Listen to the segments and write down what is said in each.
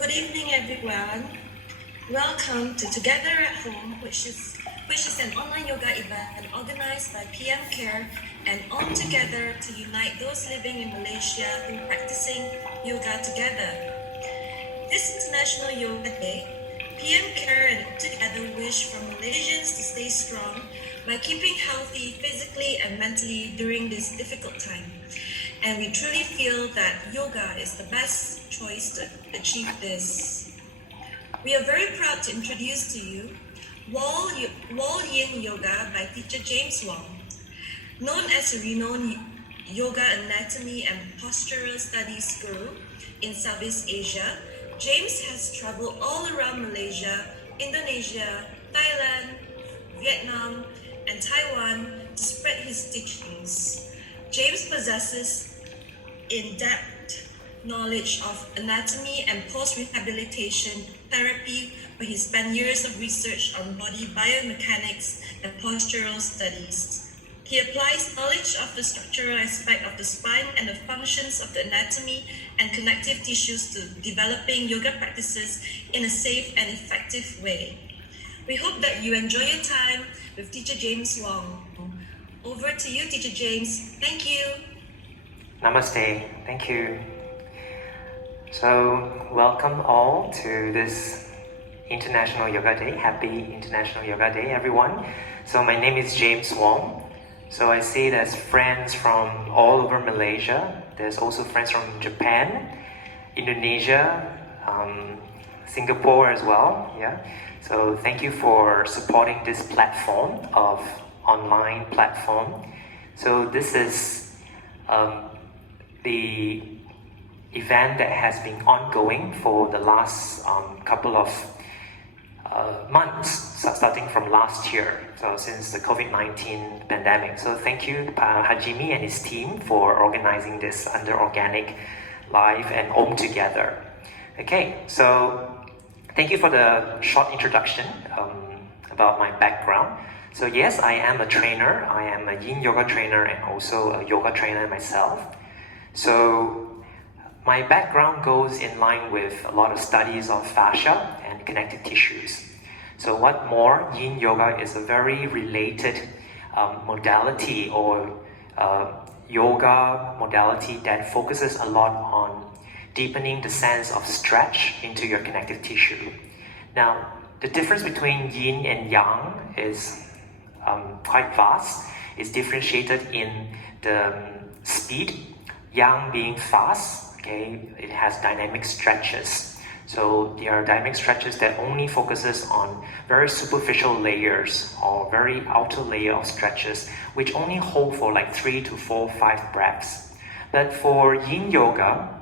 Good evening, everyone. Welcome to Together at Home, which is an online yoga event organized by PM Care and On Together to unite those living in Malaysia through practicing yoga together. This International Yoga Day, PM Care and On Together wish for Malaysians to stay strong by keeping healthy physically and mentally during this difficult time. And we truly feel that yoga is the best choice to achieve this. We are very proud to introduce to you Wall Yin Yoga by teacher James Wong. Known as a renowned yoga anatomy and postural studies guru in Southeast Asia, James has traveled all around Malaysia, Indonesia, Thailand, Vietnam, and Taiwan to spread his teachings. James possesses in-depth knowledge of anatomy and post-rehabilitation therapy, where he spent years of research on body biomechanics and postural studies. He applies knowledge of the structural aspect of the spine and the functions of the anatomy and connective tissues to developing yoga practices in a safe and effective way. We hope that you enjoy your time with teacher James Wong. Over to you, teacher James. Thank you. Namaste. Thank you. So, welcome all to this International Yoga Day. Happy International Yoga Day, everyone. So, my name is James Wong. So, I see there's friends from all over Malaysia. There's also friends from Japan, Indonesia, Singapore as well. Yeah. So, thank you for supporting this platform of online platform. So, this is the event that has been ongoing for the last couple of months, starting from last year, so since the COVID-19 pandemic. So thank you Hajimi and his team for organizing this under Organic Live and Om Together. Okay, so thank you for the short introduction about my background. So yes, I am a trainer. I am a Yin Yoga trainer and also a yoga trainer myself. So my background goes in line with a lot of studies of fascia and connective tissues. So what more, Yin Yoga is a very related modality or yoga modality that focuses a lot on deepening the sense of stretch into your connective tissue. Now, the difference between Yin and Yang is quite vast. It's differentiated in the speed. Yang being fast, okay, it has dynamic stretches. So there are dynamic stretches that only focuses on very superficial layers or very outer layer of stretches, which only hold for like 3 to 4, 5 breaths. But for Yin Yoga,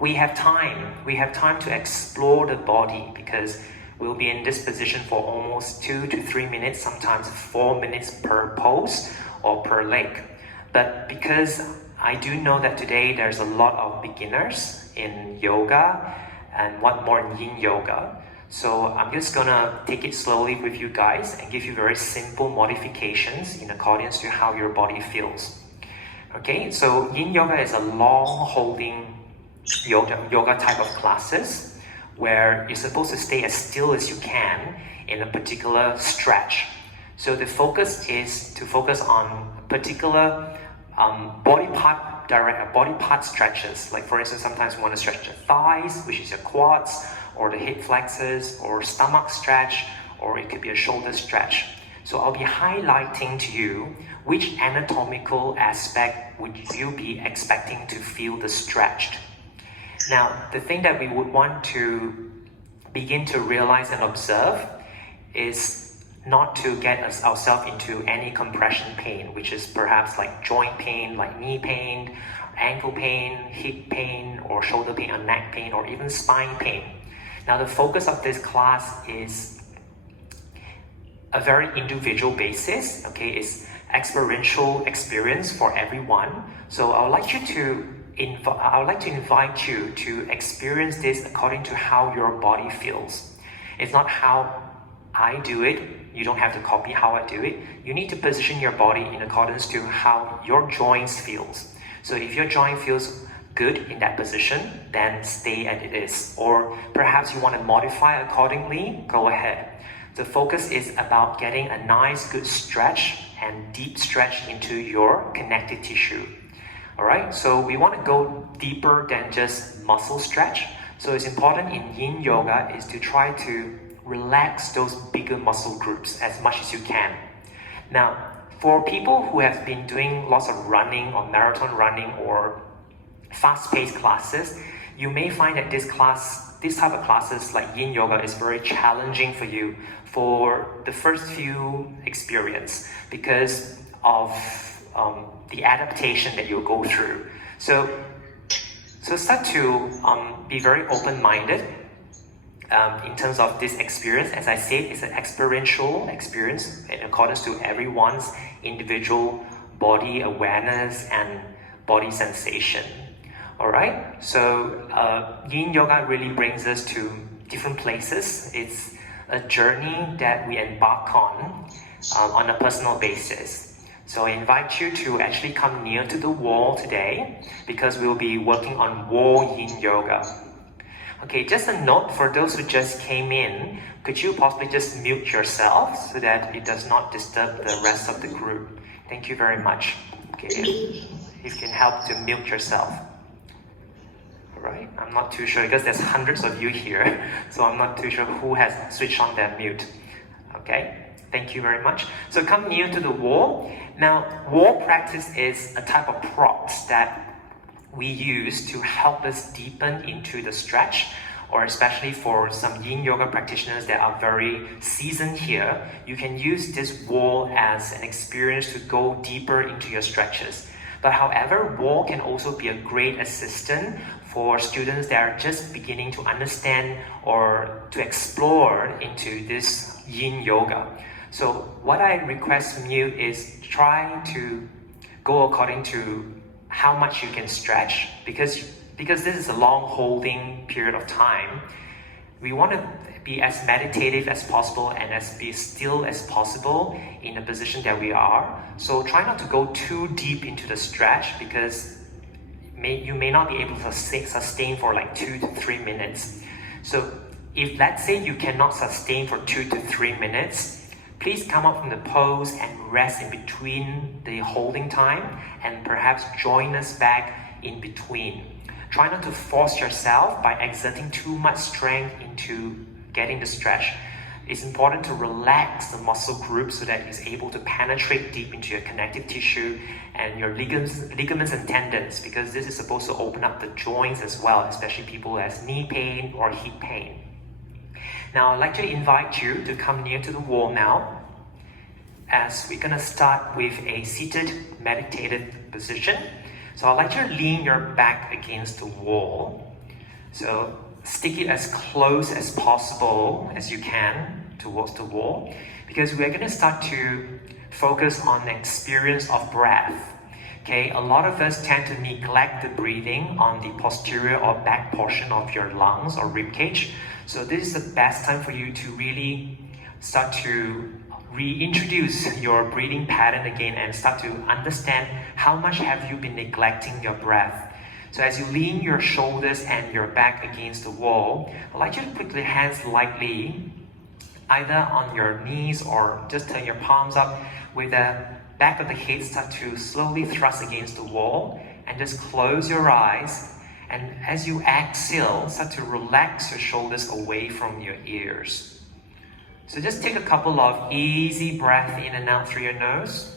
we have time. We have time to explore the body because we'll be in this position for almost 2 to 3 minutes, sometimes 4 minutes per pose or per leg. But because I do know that today there's a lot of beginners in yoga and what more in Yin Yoga. So I'm just gonna take it slowly with you guys and give you very simple modifications in accordance to how your body feels. Okay, so Yin Yoga is a long holding yoga type of classes where you're supposed to stay as still as you can in a particular stretch. So the focus is to focus on particular body part stretches. Like for instance, sometimes you want to stretch your thighs, which is your quads, or the hip flexors, or stomach stretch, or it could be a shoulder stretch. So I'll be highlighting to you which anatomical aspect would you be expecting to feel the stretched. Now, the thing that we would want to begin to realize and observe is not to get ourselves into any compression pain, which is perhaps like joint pain, like knee pain, ankle pain, hip pain, or shoulder pain, or neck pain, or even spine pain. Now, the focus of this class is a very individual basis, okay? It's experiential experience for everyone. So I would like to invite you to experience this according to how your body feels. It's not how I do it. You don't have to copy how I do it. You need to position your body in accordance to how your joints feels. So if your joint feels good in that position, then stay as it is. Or perhaps you want to modify accordingly, go ahead. The focus is about getting a nice, good stretch and deep stretch into your connective tissue. Alright, so we want to go deeper than just muscle stretch. So it's important in yin yoga is to try to relax those bigger muscle groups as much as you can. Now, for people who have been doing lots of running or marathon running or fast-paced classes, you may find that this type of classes like yin yoga is very challenging for you for the first few experience because of the adaptation that you'll go through. So start to be very open-minded in terms of this experience. As I said, it's an experiential experience in accordance to everyone's individual body awareness and body sensation. Alright, so yin yoga really brings us to different places. It's a journey that we embark on a personal basis. So I invite you to actually come near to the wall today because we'll be working on wall yin yoga. Okay, just a note for those who just came in, could you possibly just mute yourself so that it does not disturb the rest of the group? Thank you very much. Okay, if you can help to mute yourself. Alright, I'm not too sure because there's hundreds of you here, so I'm not too sure who has switched on their mute. Okay. Thank you very much. So come near to the wall. Now, wall practice is a type of props that we use to help us deepen into the stretch, or especially for some yin yoga practitioners that are very seasoned here, you can use this wall as an experience to go deeper into your stretches. But however, wall can also be a great assistant for students that are just beginning to understand or to explore into this yin yoga. So what I request from you is try to go according to how much you can stretch because this is a long holding period of time. We want to be as meditative as possible and be still as possible in the position that we are. So try not to go too deep into the stretch because you may not be able to sustain for like 2 to 3 minutes. So if let's say you cannot sustain for 2 to 3 minutes, please come up from the pose and rest in between the holding time and perhaps join us back in between. Try not to force yourself by exerting too much strength into getting the stretch. It's important to relax the muscle group so that it's able to penetrate deep into your connective tissue and your ligaments and tendons because this is supposed to open up the joints as well, especially people who have knee pain or hip pain. Now, I'd like to invite you to come near to the wall now as we're going to start with a seated meditative position. So I'd like you to lean your back against the wall. So stick it as close as possible as you can towards the wall because we're going to start to focus on the experience of breath. Okay, a lot of us tend to neglect the breathing on the posterior or back portion of your lungs or rib cage. So this is the best time for you to really start to reintroduce your breathing pattern again and start to understand how much have you been neglecting your breath. So as you lean your shoulders and your back against the wall, I'd like you to put your hands lightly either on your knees or just turn your palms up with the back of the head start to slowly thrust against the wall and just close your eyes. And as you exhale, start to relax your shoulders away from your ears. So just take a couple of easy breaths in and out through your nose.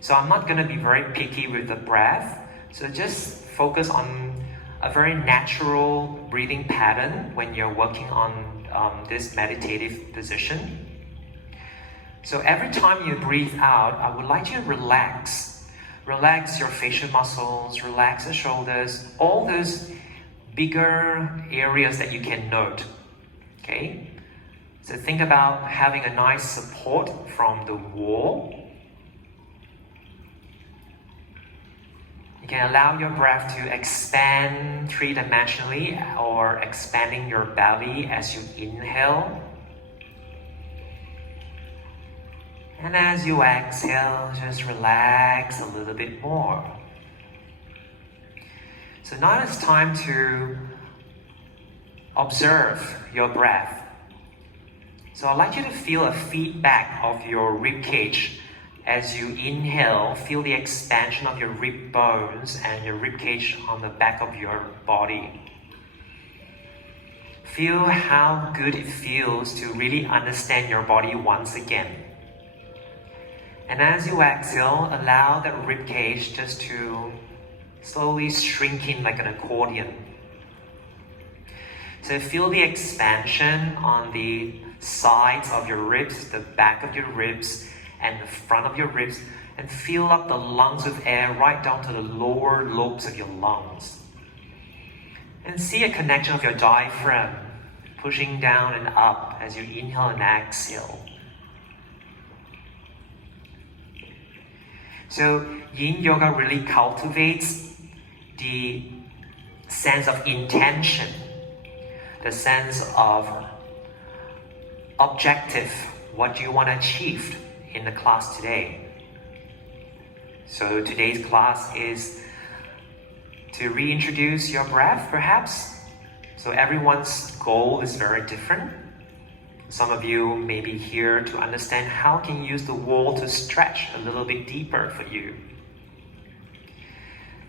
So I'm not going to be very picky with the breath. So just focus on a very natural breathing pattern when you're working on this meditative position. So every time you breathe out, I would like you to relax. Relax your facial muscles, relax the shoulders, all those bigger areas that you can note. Okay? So think about having a nice support from the wall. You can allow your breath to expand three-dimensionally or expanding your belly as you inhale. And as you exhale, just relax a little bit more. So now it's time to observe your breath. So I'd like you to feel a feedback of your rib cage. As you inhale, feel the expansion of your rib bones and your rib cage on the back of your body. Feel how good it feels to really understand your body once again. And as you exhale, allow that rib cage just to slowly shrink in like an accordion. So feel the expansion on the sides of your ribs, the back of your ribs, and the front of your ribs, and fill up the lungs with air right down to the lower lobes of your lungs. And see a connection of your diaphragm pushing down and up as you inhale and exhale. So Yin Yoga really cultivates the sense of intention, the sense of objective, what do you want to achieve in the class today. So today's class is to reintroduce your breath, perhaps. So everyone's goal is very different. Some of you may be here to understand how can you use the wall to stretch a little bit deeper for you.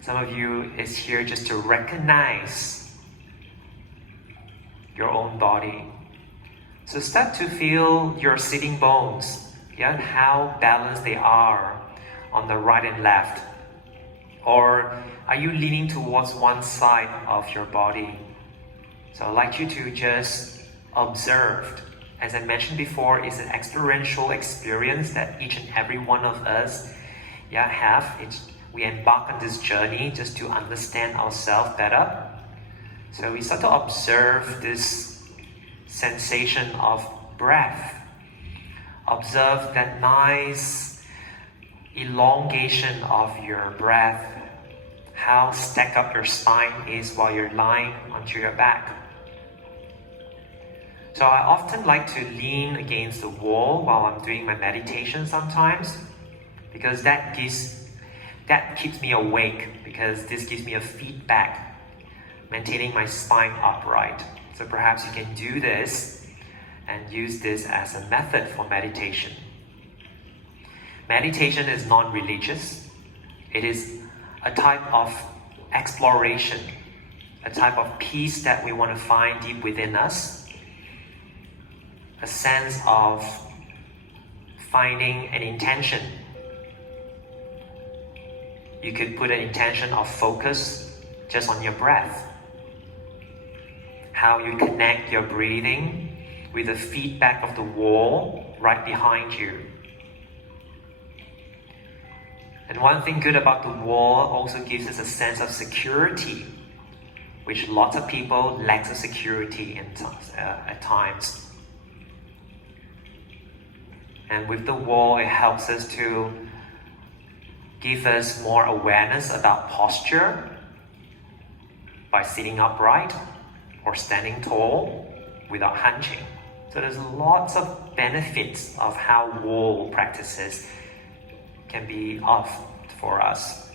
Some of you is here just to recognize your own body. So start to feel your sitting bones, and how balanced they are on the right and left. Or are you leaning towards one side of your body? So I'd like you to just observe. As I mentioned before, it's an experiential experience that each and every one of us have. We embark on this journey just to understand ourselves better. So we start to observe this sensation of breath. Observe that nice elongation of your breath, how stacked up your spine is while you're lying onto your back. So I often like to lean against the wall while I'm doing my meditation sometimes, because that keeps me awake, because this gives me a feedback, maintaining my spine upright. So perhaps you can do this and use this as a method for meditation. Meditation is non-religious. It is a type of exploration, a type of peace that we want to find deep within us, a sense of finding an intention. You could put an intention of focus just on your breath, how you connect your breathing with the feedback of the wall right behind you. And one thing good about the wall also gives us a sense of security, which lots of people lack of security at times. And with the wall, it helps us to give us more awareness about posture by sitting upright or standing tall without hunching. So there's lots of benefits of how wall practices can be of for us.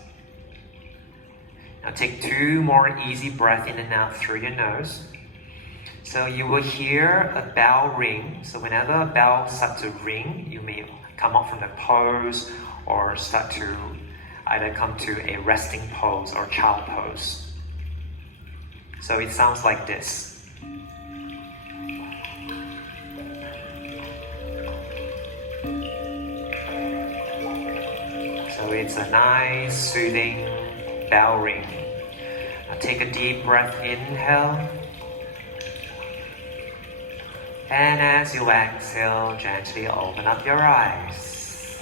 Now take 2 more easy breaths in and out through your nose. So you will hear a bell ring. So whenever a bell starts to ring, you may come up from the pose or start to either come to a resting pose or child pose. So it sounds like this. So it's a nice, soothing bell ring. Now take a deep breath, inhale. And as you exhale, gently open up your eyes.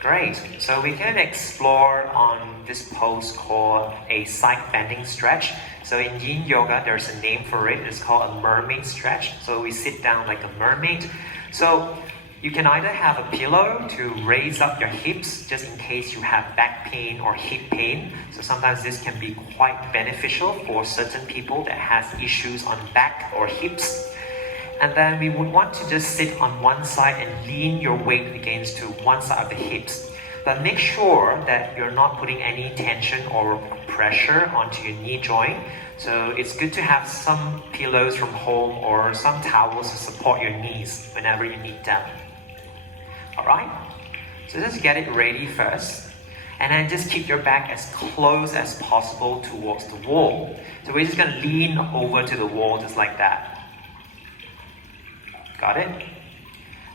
Great. So we can explore on this pose called a side bending stretch. So in Yin Yoga, there's a name for it. It's called a mermaid stretch. So we sit down like a mermaid. So you can either have a pillow to raise up your hips just in case you have back pain or hip pain. So sometimes this can be quite beneficial for certain people that has issues on back or hips. And then we would want to just sit on one side and lean your weight against to one side of the hips. But make sure that you're not putting any tension or pressure onto your knee joint. So it's good to have some pillows from home or some towels to support your knees whenever you need them. Alright? So just get it ready first. And then just keep your back as close as possible towards the wall. So we're just going to lean over to the wall just like that. Got it?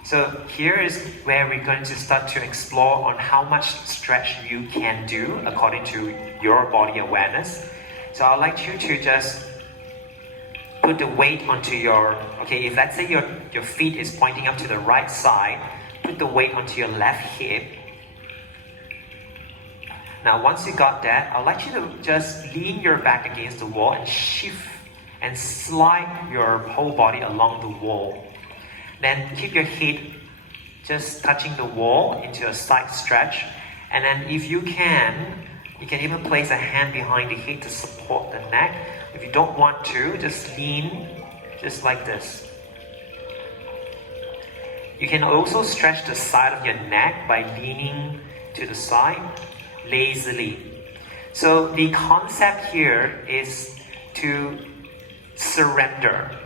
So here is where we're going to start to explore on how much stretch you can do according to your body awareness. So I'd like you to just put the weight onto your, okay, if let's say your feet is pointing up to the right side, put the weight onto your left hip. Now once you got that, I'd like you to just lean your back against the wall and shift and slide your whole body along the wall. Then keep your head just touching the wall into a side stretch. And then if you can even place a hand behind the head to support the neck. If you don't want to, just lean just like this. You can also stretch the side of your neck by leaning to the side lazily. So the concept here is to surrender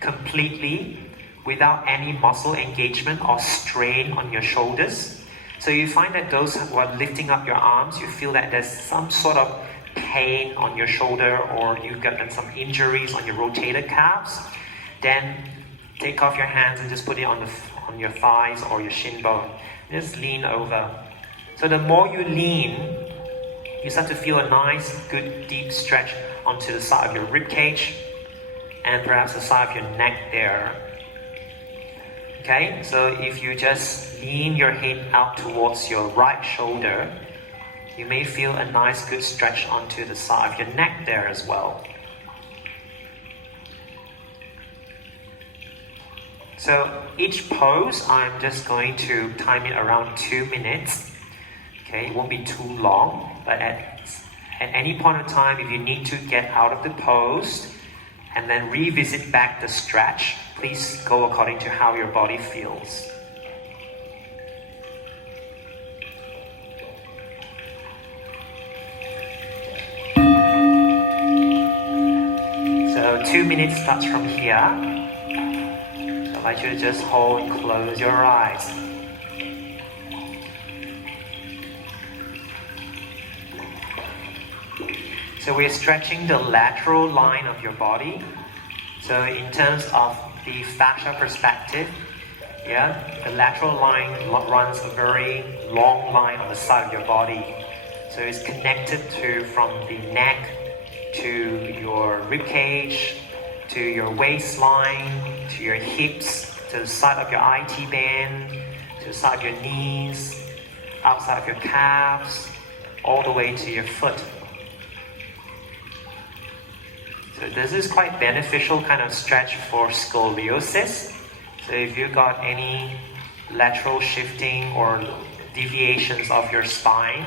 completely without any muscle engagement or strain on your shoulders. So you find that those who are lifting up your arms, you feel that there's some sort of pain on your shoulder or you've gotten some injuries on your rotator cuffs, then take off your hands and just put it on your thighs or your shin bone. Just lean over. So the more you lean, you start to feel a nice, good, deep stretch onto the side of your rib cage and perhaps the side of your neck there. Okay, so if you just lean your head out towards your right shoulder, you may feel a nice, good stretch onto the side of your neck there as well. So each pose, I'm just going to time it around 2 minutes. Okay, it won't be too long, but at any point of time, if you need to get out of the pose and then revisit back the stretch, please go according to how your body feels. So 2 minutes starts from here. So I'd like you to just hold and close your eyes. So we're stretching the lateral line of your body. So in terms of the fascia perspective, the lateral line runs a very long line on the side of your body. So it's connected from the neck to your rib cage, to your waistline, to your hips, to the side of your IT band, to the side of your knees, outside of your calves, all the way to your foot. So this is quite beneficial kind of stretch for scoliosis. So if you've got any lateral shifting or deviations of your spine,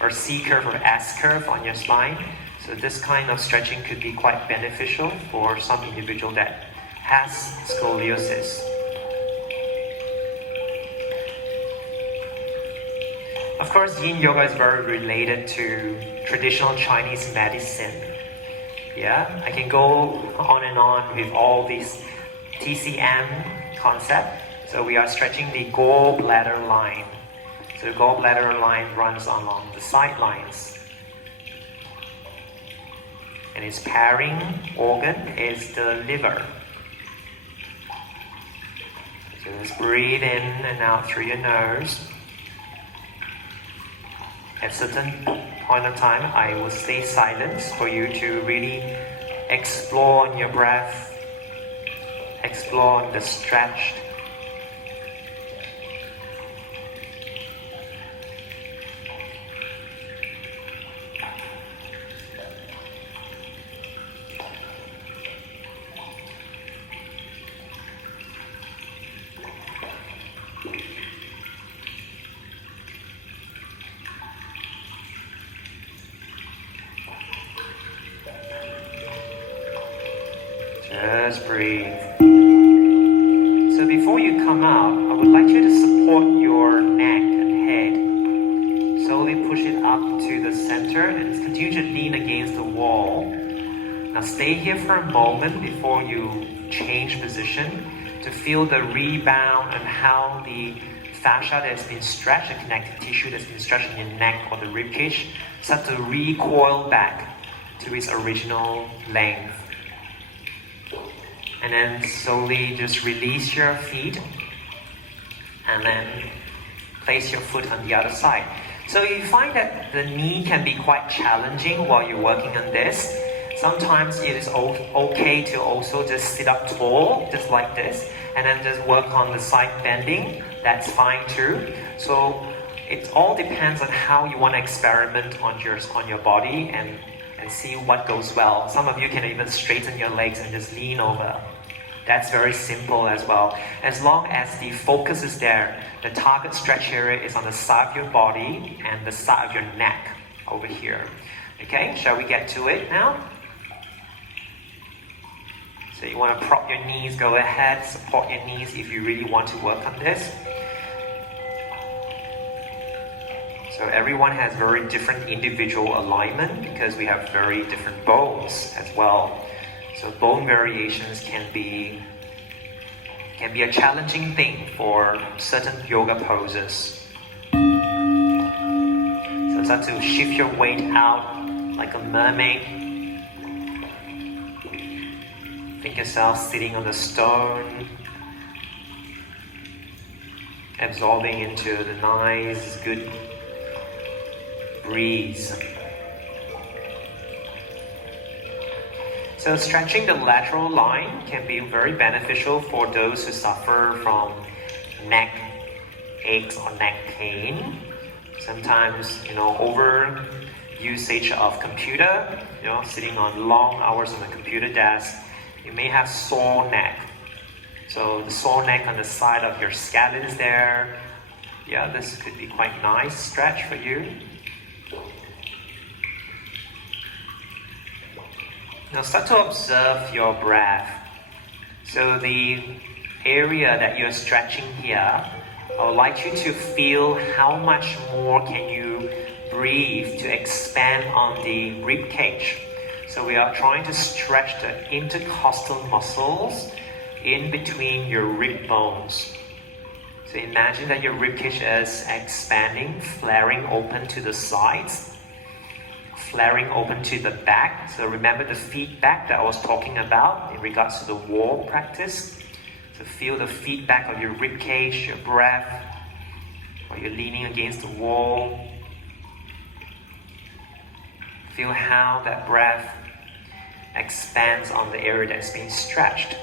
or C-curve or S-curve on your spine, so this kind of stretching could be quite beneficial for some individual that has scoliosis. Of course, Yin Yoga is very related to traditional Chinese medicine. I can go on and on with all these TCM concept. So we are stretching the gallbladder line. So the gallbladder line runs along the sidelines. And its pairing organ is the liver. So just breathe in and out through your nose. At certain point of time, I will stay silent for you to really explore on your breath, explore on the stretch. Just breathe. So before you come out, I would like you to support your neck and head. Slowly push it up to center and continue to lean against the wall. Now stay here for a moment before you change position to feel the rebound and how the fascia that has been stretched, the connective tissue that's been stretched in your neck or the ribcage, start to recoil back to its original length. And then slowly just release your feet and then place your foot on the other side. So you find that the knee can be quite challenging while you're working on this. Sometimes it is okay to also just sit up tall, just like this, and then just work on the side bending. That's fine too. So it all depends on how you want to experiment on your body and see what goes well. Some of you can even straighten your legs and just lean over. That's very simple as well. As long as the focus is there, the target stretch area is on the side of your body and the side of your neck over here. Okay, shall we get to it now? So you want to prop your knees, go ahead, support your knees if you really want to work on this. So everyone has very different individual alignment because we have very different bones as well. So bone variations can be a challenging thing for certain yoga poses. So start to shift your weight out like a mermaid. Think yourself sitting on a stone, absorbing into the nice, good breeze. So stretching the lateral line can be very beneficial for those who suffer from neck aches or neck pain. Sometimes, over usage of computer, sitting on long hours on the computer desk, you may have sore neck. So the sore neck on the side of your scallions there, this could be quite nice stretch for you. Now start to observe your breath. So the area that you're stretching here, I would like you to feel how much more can you breathe to expand on the rib cage. So we are trying to stretch the intercostal muscles in between your rib bones. So imagine that your rib cage is expanding, flaring open to the sides, flaring open to the back. So remember the feedback that I was talking about in regards to the wall practice. So feel the feedback of your rib cage, your breath, or you're leaning against the wall. Feel how that breath expands on the area that's being stretched.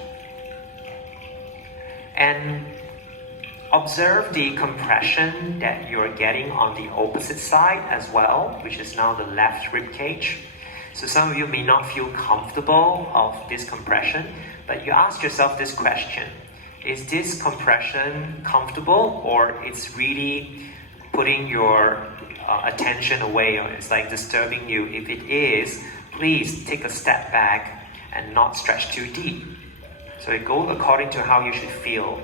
And observe the compression that you're getting on the opposite side as well, which is now the left rib cage. So some of you may not feel comfortable of this compression, but you ask yourself this question: is this compression comfortable, or it's really putting your attention away, or it's like disturbing you? If it is, please take a step back and not stretch too deep. So it goes according to how you should feel.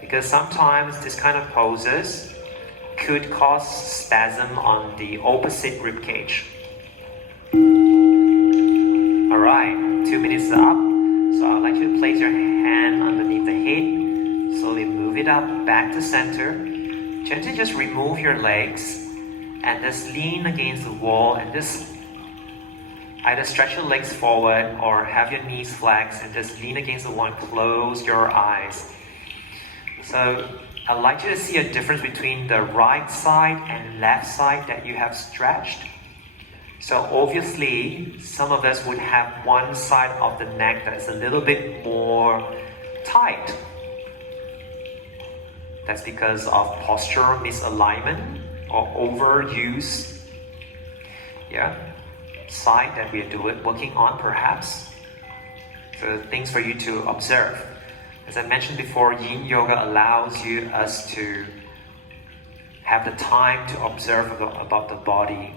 Because sometimes this kind of poses could cause spasm on the opposite rib cage. Alright, 2 minutes up. So I'd like you to place your hand underneath the head. Slowly move it up, back to center. Gently just remove your legs and just lean against the wall and just either stretch your legs forward or have your knees flexed and just lean against the wall and close your eyes. So I'd like you to see a difference between the right side and left side that you have stretched. So obviously, some of us would have one side of the neck that is a little bit more tight. That's because of postural misalignment or overuse. Side that we are working on perhaps. So things for you to observe. As I mentioned before, Yin Yoga allows us to have the time to observe about the body.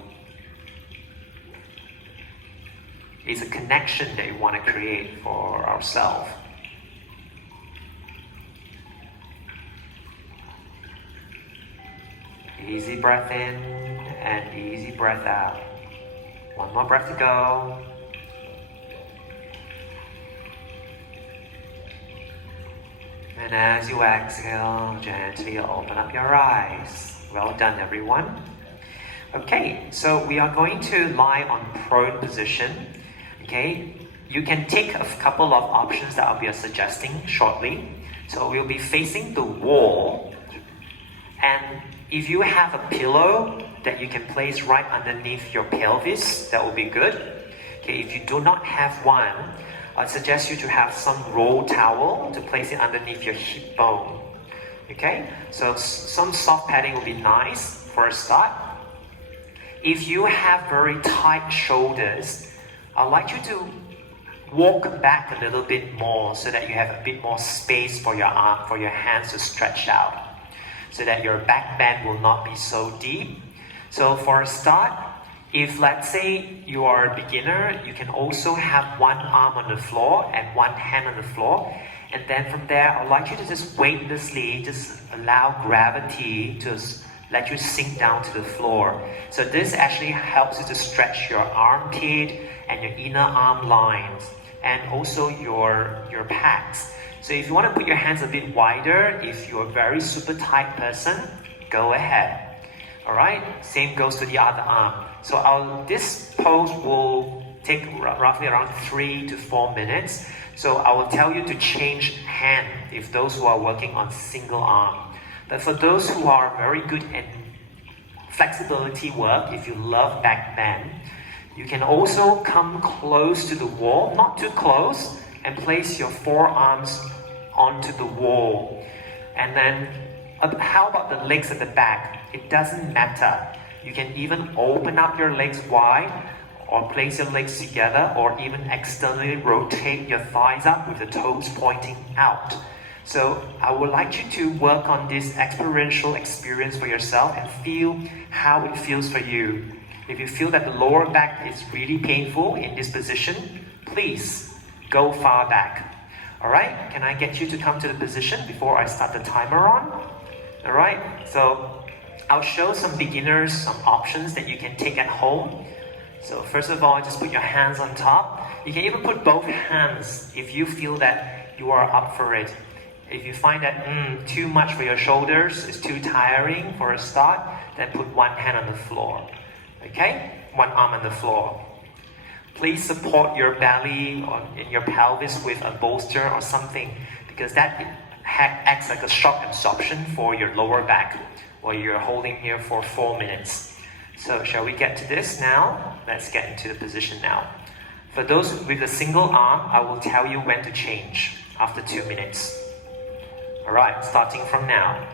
It's a connection that we want to create for ourselves. Easy breath in and easy breath out. One more breath to go. And as you exhale, gently open up your eyes. Well done, everyone. Okay, so we are going to lie on prone position. Okay, you can take a couple of options that I'll be suggesting shortly. So we'll be facing the wall. And if you have a pillow that you can place right underneath your pelvis, that will be good. Okay, if you do not have one, I suggest you to have some roll towel to place it underneath your hip bone. Okay, so some soft padding will be nice for a start. If you have very tight shoulders, I'd like you to walk back a little bit more so that you have a bit more space for your arm, for your hands to stretch out, so that your back bend will not be so deep. So for a start, if let's say you are a beginner, you can also have one arm on the floor and one hand on the floor. And then from there, I'd like you to just weightlessly just allow gravity to let you sink down to the floor. So this actually helps you to stretch your armpit and your inner arm lines and also your pecs. So if you want to put your hands a bit wider, if you're a very super tight person, go ahead. Alright, same goes to the other arm. So this pose will take roughly around 3 to 4 minutes. So I will tell you to change hand if those who are working on single arm. But for those who are very good at flexibility work, if you love back bend, you can also come close to the wall, not too close, and place your forearms onto the wall. And then how about the legs at the back? It doesn't matter. You can even open up your legs wide or place your legs together or even externally rotate your thighs up with the toes pointing out. So I would like you to work on this experiential experience for yourself and feel how it feels for you. If you feel that the lower back is really painful in this position, please go far back. Alright, can I get you to come to the position before I start the timer on? Alright, so I'll show some beginners some options that you can take at home. So first of all, just put your hands on top. You can even put both hands if you feel that you are up for it. If you find that too much for your shoulders, it's too tiring for a start, then put one hand on the floor. Okay? One arm on the floor. Please support your belly or in your pelvis with a bolster or something, because that acts like a shock absorption for your lower back while you're holding here for 4 minutes. So shall we get to this now? Let's get into the position now. For those with a single arm, I will tell you when to change after 2 minutes. Alright, starting from now.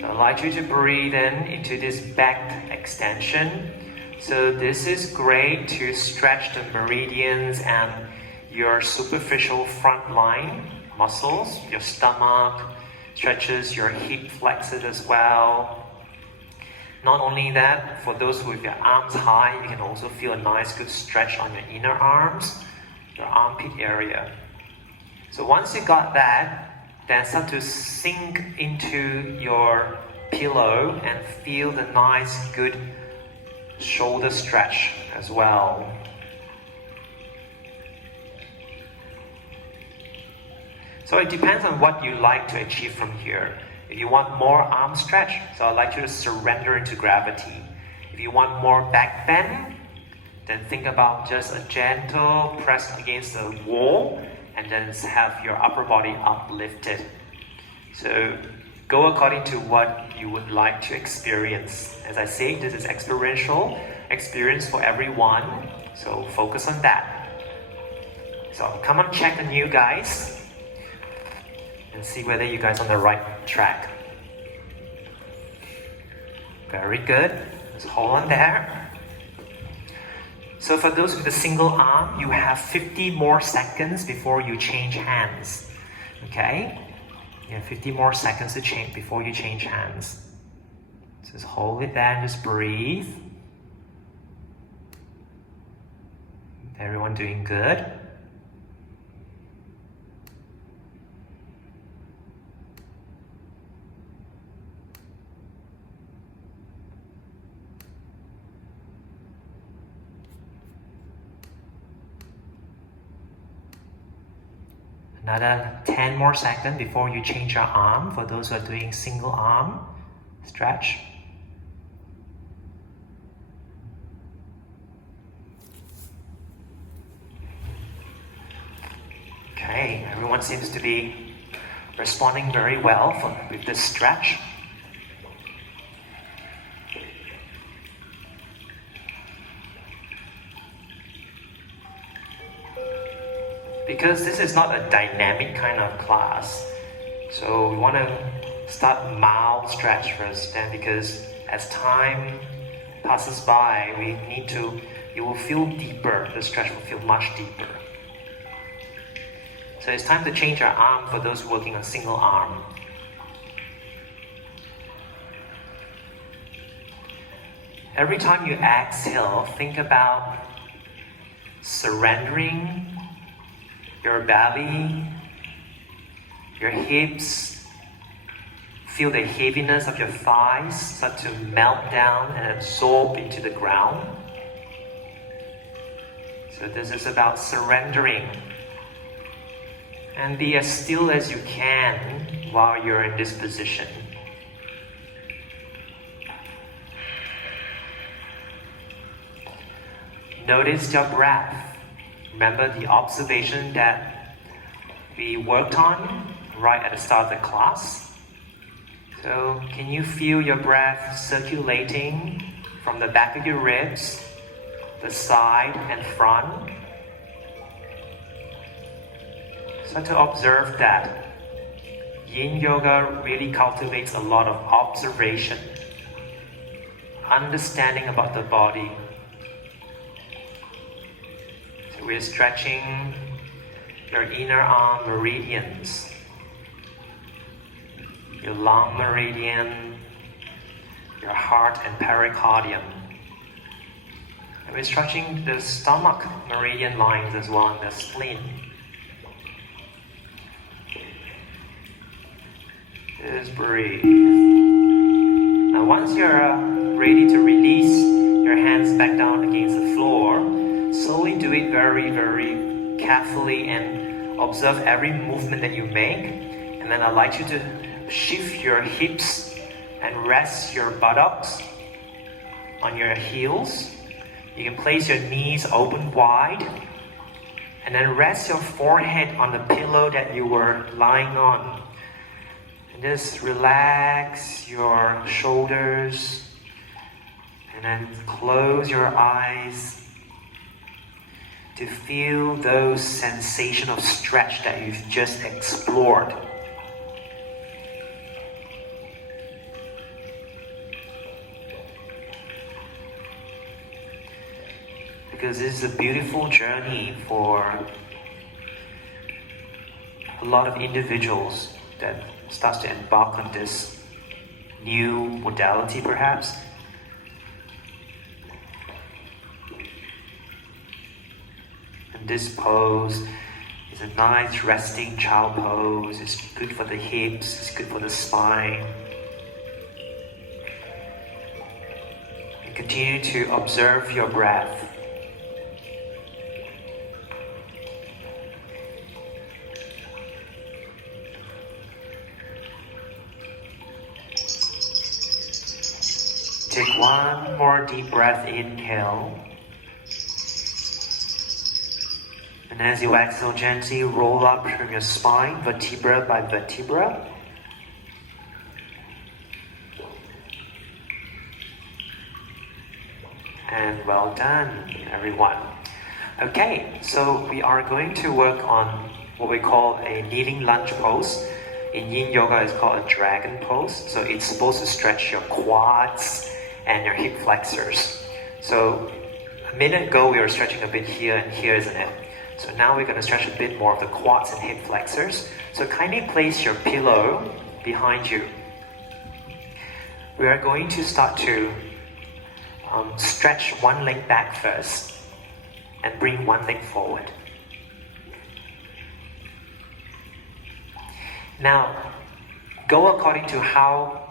So I'd like you to breathe into this back extension. So this is great to stretch the meridians and your superficial front line muscles. Your stomach stretches, your hip flexes as well. Not only that, for those with your arms high, you can also feel a nice good stretch on your inner arms, your armpit area. So once you got that, then start to sink into your pillow and feel the nice good shoulder stretch as well. So it depends on what you like to achieve from here. If you want more arm stretch, so I'd like you to surrender into gravity. If you want more back bend, then think about just a gentle press against the wall and then have your upper body uplifted. So go according to what you would like to experience. As I say, this is experiential experience for everyone, so focus on that. So come on, check on you guys and see whether you guys are on the right track. Very good. Just hold on there. So for those with a single arm, you have 50 more seconds before you change hands. Okay? You have 50 more seconds to change before you change hands. Just hold it there and just breathe. Everyone doing good? Another 10 more seconds before you change your arm for those who are doing single arm stretch. Okay, everyone seems to be responding very well with this stretch. Because this is not a dynamic kind of class, so we want to start mild stretch first. Then, because as time passes by, you will feel deeper. The stretch will feel much deeper. So it's time to change our arm for those working on single arm. Every time you exhale, think about surrendering your belly, your hips. Feel the heaviness of your thighs start to melt down and absorb into the ground. So this is about surrendering. And be as still as you can while you're in this position. Notice your breath. Remember the observation that we worked on right at the start of the class. So can you feel your breath circulating from the back of your ribs, the side and front? Start to observe that. Yin Yoga really cultivates a lot of observation, understanding about the body. So we're stretching your inner arm meridians, your lung meridian, your heart and pericardium. And we're stretching the stomach meridian lines as well, and the spleen. Just breathe. Now once you're ready to release your hands back down against the floor, slowly do it very, very carefully and observe every movement that you make. And then I'd like you to shift your hips and rest your buttocks on your heels. You can place your knees open wide and then rest your forehead on the pillow that you were lying on. And just relax your shoulders and then close your eyes to feel those sensations of stretch that you've just explored. Because this is a beautiful journey for a lot of individuals that starts to embark on this new modality perhaps. And this pose is a nice resting child pose. It's good for the hips, it's good for the spine. And continue to observe your breath. Take one more deep breath, inhale. And as you exhale, gently roll up from your spine, vertebra by vertebra. And well done, everyone. Okay, so we are going to work on what we call a kneeling lunge pose. In Yin Yoga, it's called a dragon pose. So it's supposed to stretch your quads and your hip flexors. So a minute ago we were stretching a bit here and here, isn't it? So now we're going to stretch a bit more of the quads and hip flexors. So kindly place your pillow behind you. We are going to start to stretch one leg back first and bring one leg forward. Now, go according to how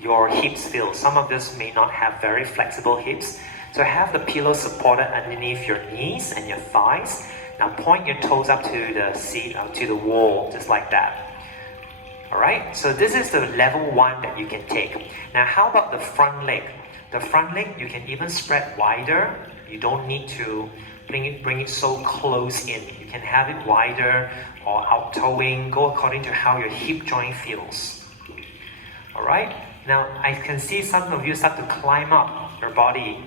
your hips feel. Some of us may not have very flexible hips. So have the pillow supported underneath your knees and your thighs. Now point your toes up to the seat, to the wall, just like that. Alright, so this is the level 1 that you can take. Now how about the front leg? The front leg you can even spread wider. You don't need to bring it so close in. You can have it wider or out toeing, go according to how your hip joint feels. Alright, now I can see some of you start to climb up your body.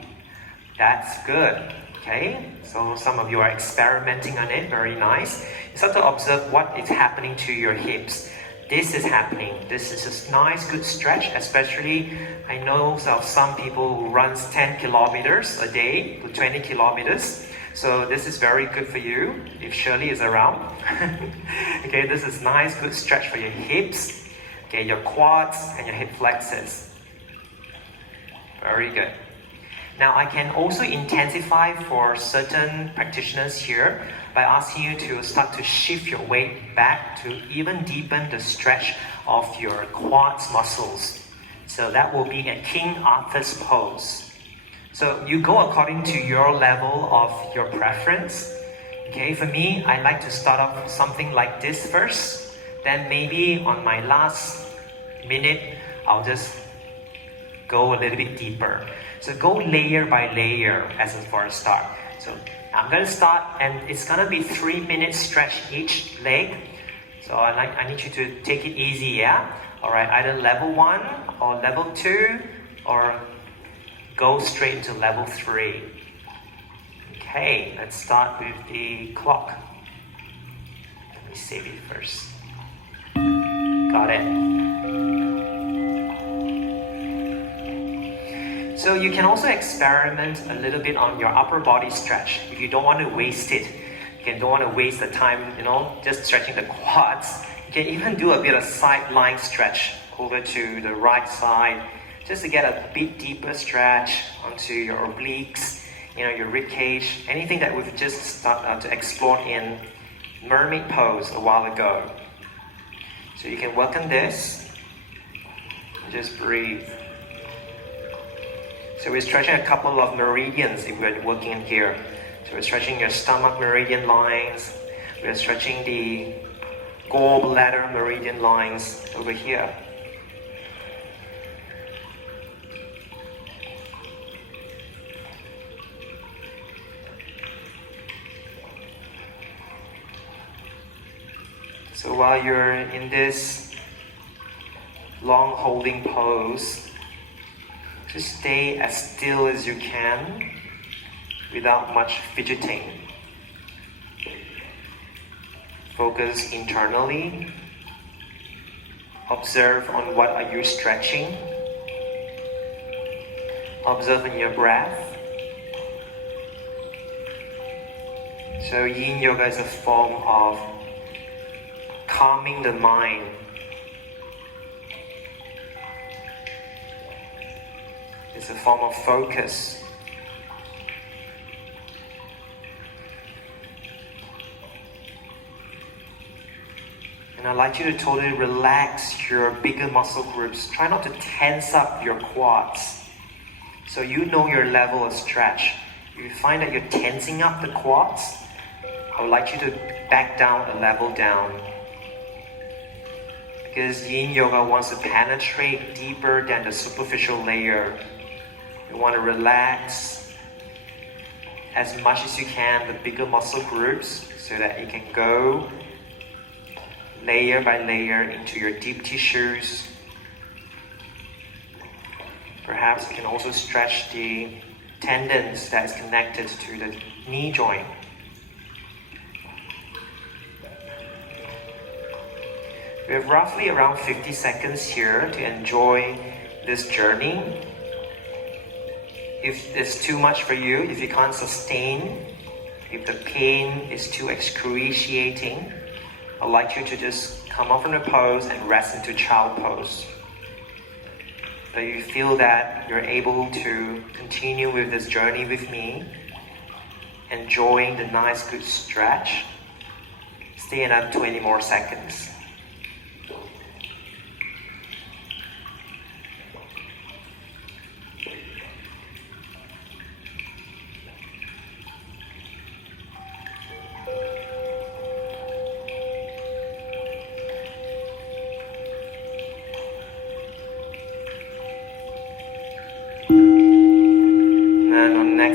That's good. Okay, so some of you are experimenting on it, very nice. You start to observe what is happening to your hips. This is happening. This is a nice, good stretch, especially I know of some people who runs 10 kilometers a day to 20 kilometers. So this is very good for you if Shirley is around. Okay, this is nice, good stretch for your hips, okay, your quads and your hip flexors. Very good. Now I can also intensify for certain practitioners here by asking you to start to shift your weight back to even deepen the stretch of your quads muscles. So that will be a King Arthur's pose. So you go according to your level of your preference. Okay, for me, I like to start off something like this first. Then maybe on my last minute, I'll just go a little bit deeper. So go layer by layer as for a start. So I'm going to start and it's going to be 3-minute stretch each leg. So I need you to take it easy, yeah? Alright, either level 1 or level 2 or go straight into level 3. Okay, let's start with the clock. Let me save it first. Got it. So you can also experiment a little bit on your upper body stretch. If you don't want to waste it, you don't want to waste the time, just stretching the quads. You can even do a bit of sideline stretch over to the right side, just to get a bit deeper stretch onto your obliques, your rib cage, anything that we've just started to explore in mermaid pose a while ago. So you can work on this. Just breathe. So we're stretching a couple of meridians if we're working in here. So we're stretching your stomach meridian lines. We're stretching the gallbladder meridian lines over here. So while you're in this long holding pose, just stay as still as you can without much fidgeting. Focus internally. Observe on what are you stretching. Observe in your breath. So Yin Yoga is a form of calming the mind. It's a form of focus. And I'd like you to totally relax your bigger muscle groups. Try not to tense up your quads. So you know your level of stretch. If you find that you're tensing up the quads, I would like you to back down a level down. Because Yin Yoga wants to penetrate deeper than the superficial layer. You want to relax as much as you can the bigger muscle groups so that you can go layer by layer into your deep tissues. Perhaps you can also stretch the tendons that is connected to the knee joint. We have roughly around 50 seconds here to enjoy this journey. If it's too much for you, if you can't sustain, if the pain is too excruciating, I'd like you to just come up from the pose and rest into child pose. So you feel that you're able to continue with this journey with me, enjoying the nice good stretch. Stay in up 20 more seconds.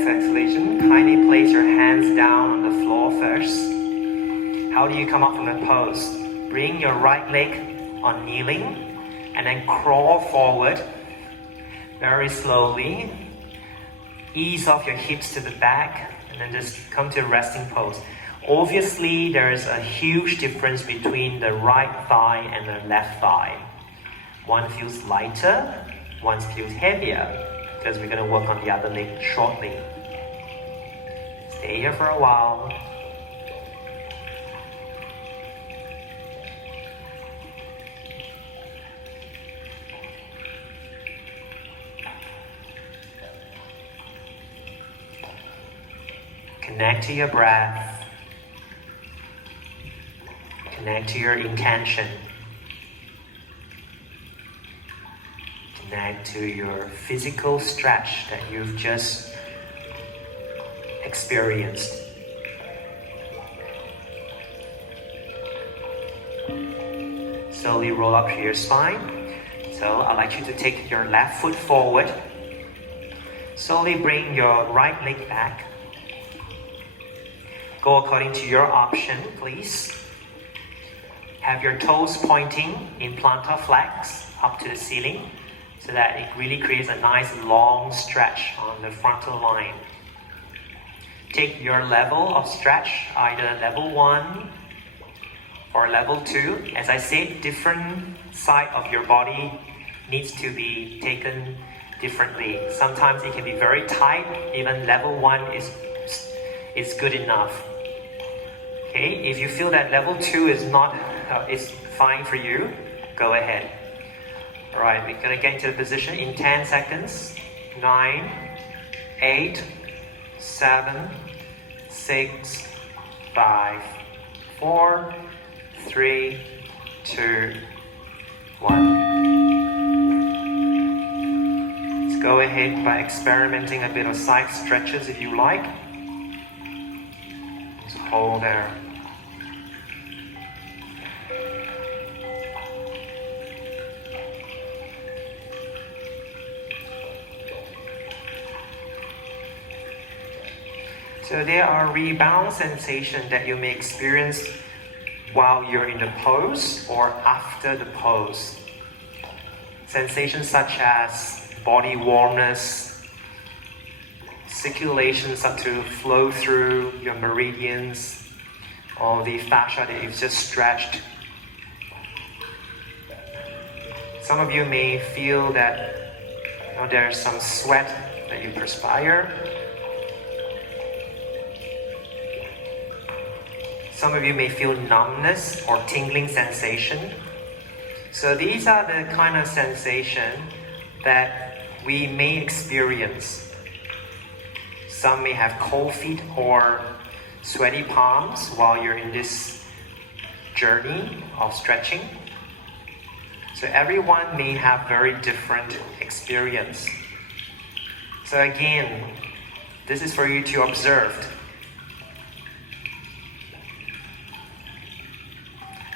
for exhalation, kindly place your hands down on the floor first. How do you come up from the pose? Bring your right leg on kneeling and then crawl forward very slowly. Ease off your hips to the back and then just come to a resting pose. Obviously, there is a huge difference between the right thigh and the left thigh. One feels lighter, one feels heavier, because we're going to work on the other leg shortly. Stay here for a while. Connect to your breath. Connect to your intention. Connect to your physical stretch that you've just experienced. Slowly roll up to your spine. So I'd like you to take your left foot forward. Slowly bring your right leg back. Go according to your option, please. Have your toes pointing in plantar flex up to the ceiling so that it really creates a nice long stretch on the frontal line. Take your level of stretch, either level 1 or level 2. As I said, different side of your body needs to be taken differently. Sometimes it can be very tight, even level 1 is good enough. Okay, if you feel that level 2 is fine for you, go ahead. Alright, we're going to get into the position in 10 seconds. 9, 8, 7, 6, 5, 4, 3, 2, 1. Let's go ahead by experimenting a bit of side stretches if you like. Just hold there. So there are rebound sensations that you may experience while you're in the pose or after the pose. Sensations such as body warmness, circulation start to flow through your meridians, or the fascia that you've just stretched. Some of you may feel that there's some sweat that you perspire. Some of you may feel numbness or tingling sensation. So these are the kind of sensation that we may experience. Some may have cold feet or sweaty palms while you're in this journey of stretching. So everyone may have very different experience. So again, this is for you to observe.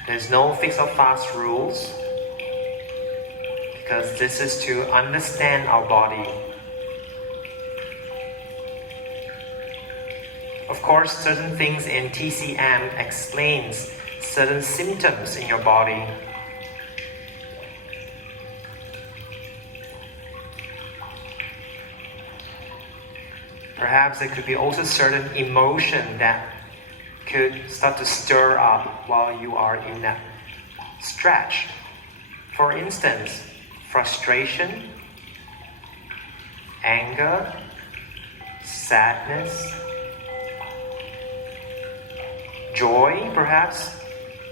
There's no fixed or fast rules, because this is to understand our body. Of course, certain things in TCM explains certain symptoms in your body. Perhaps there could be also certain emotion that could start to stir up while you are in that stretch. For instance, frustration, anger, sadness, joy perhaps,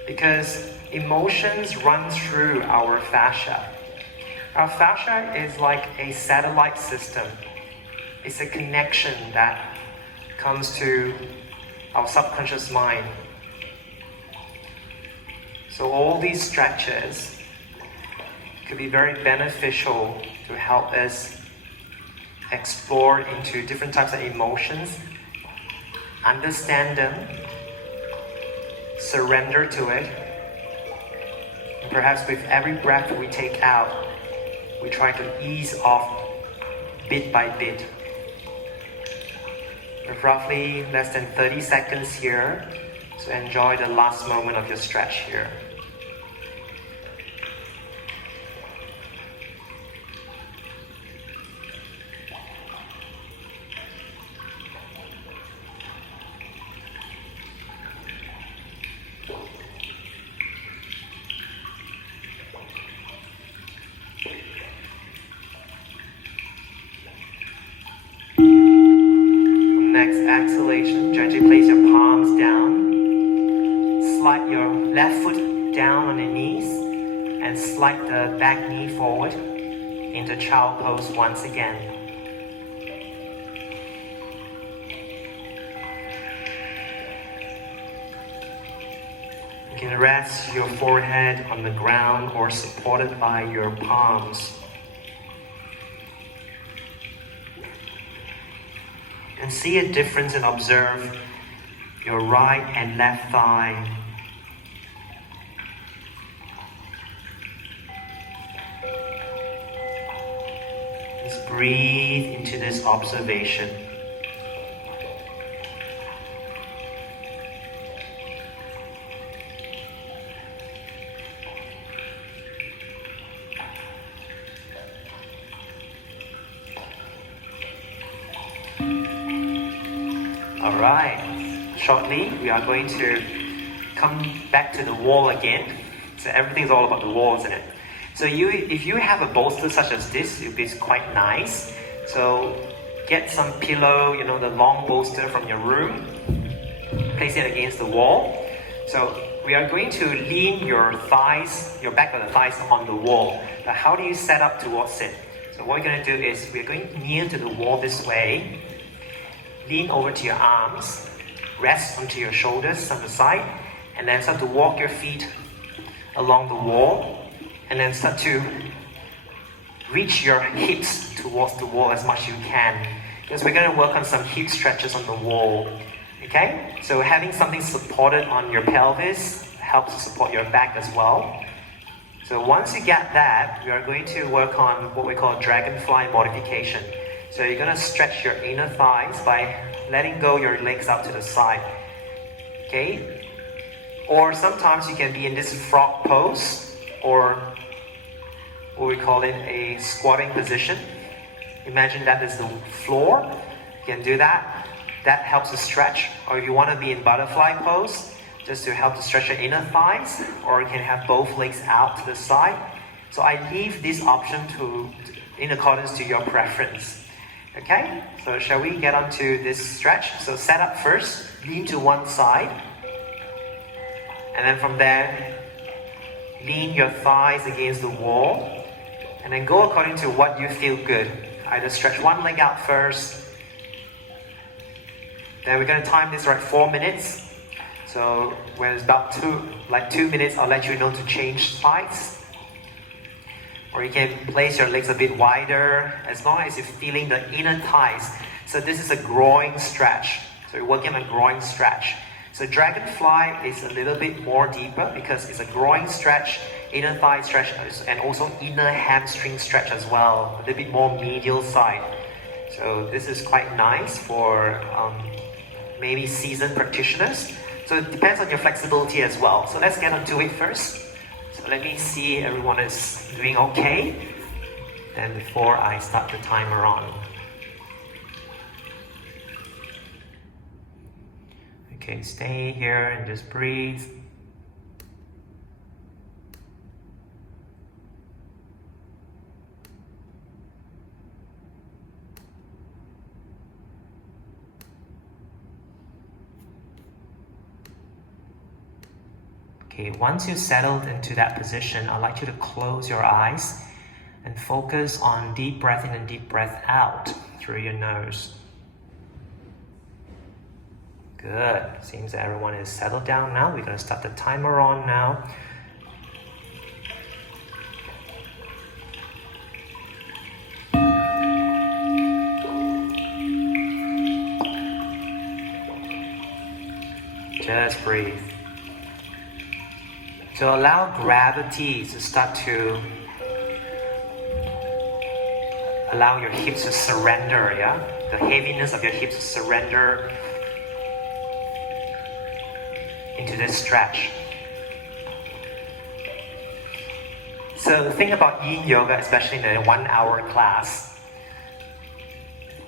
because emotions run through our fascia. Our fascia is like a satellite system. It's a connection that comes to our subconscious mind. So all these stretches could be very beneficial to help us explore into different types of emotions, understand them, surrender to it, and perhaps with every breath we take out, we try to ease off bit by bit. have roughly less than 30 seconds here. So enjoy the last moment of your stretch here. Next exhalation, gently place your palms down. Slide your left foot down on the knees and slide the back knee forward into child pose once again. You can rest your forehead on the ground or supported by your palms. And see a difference and observe your right and left thigh. Just breathe into this observation. Alright, shortly we are going to come back to the wall again. So everything's all about the wall, isn't it? So if you have a bolster such as this, it would be quite nice. So get some pillow, the long bolster from your room, place it against the wall. So we are going to lean your thighs, your back of the thighs on the wall. Now how do you set up towards it? So what we're going to do is we're going near to the wall this way. Lean over to your arms, rest onto your shoulders on the side, and then start to walk your feet along the wall, and then start to reach your hips towards the wall as much as you can, because we're going to work on some hip stretches on the wall. Okay? So having something supported on your pelvis helps support your back as well. So once you get that, we are going to work on what we call dragonfly modification. So you're going to stretch your inner thighs by letting go your legs out to the side. Okay? Or sometimes you can be in this frog pose, or what we call it a squatting position. Imagine that is the floor. You can do that. That helps to stretch. Or if you want to be in butterfly pose, just to help to stretch your inner thighs, or you can have both legs out to the side. So I leave this option in accordance to your preference. Okay, so shall we get on to this stretch? So set up first, lean to one side, and then from there, lean your thighs against the wall, and then go according to what you feel good. Either stretch one leg out first, then we're going to time this right 4 minutes. So when it's about 2 minutes, I'll let you know to change sides. Or you can place your legs a bit wider, as long as you're feeling the inner thighs. So this is a groin stretch. So you're working on a groin stretch. So dragonfly is a little bit more deeper because it's a groin stretch, inner thigh stretch, and also inner hamstring stretch as well. A little bit more medial side. So this is quite nice for maybe seasoned practitioners. So it depends on your flexibility as well. So let's get on to it first. So let me see everyone is doing okay. Then before I start the timer on. Okay, stay here and just breathe. Okay, once you've settled into that position, I'd like you to close your eyes and focus on deep breath in and deep breath out through your nose. Good. Seems that everyone is settled down now. We're going to start the timer on now. Just breathe. So allow gravity to start to Allow your hips to surrender, yeah? The heaviness of your hips to surrender into this stretch. So the thing about yin yoga, especially in a 1 hour class,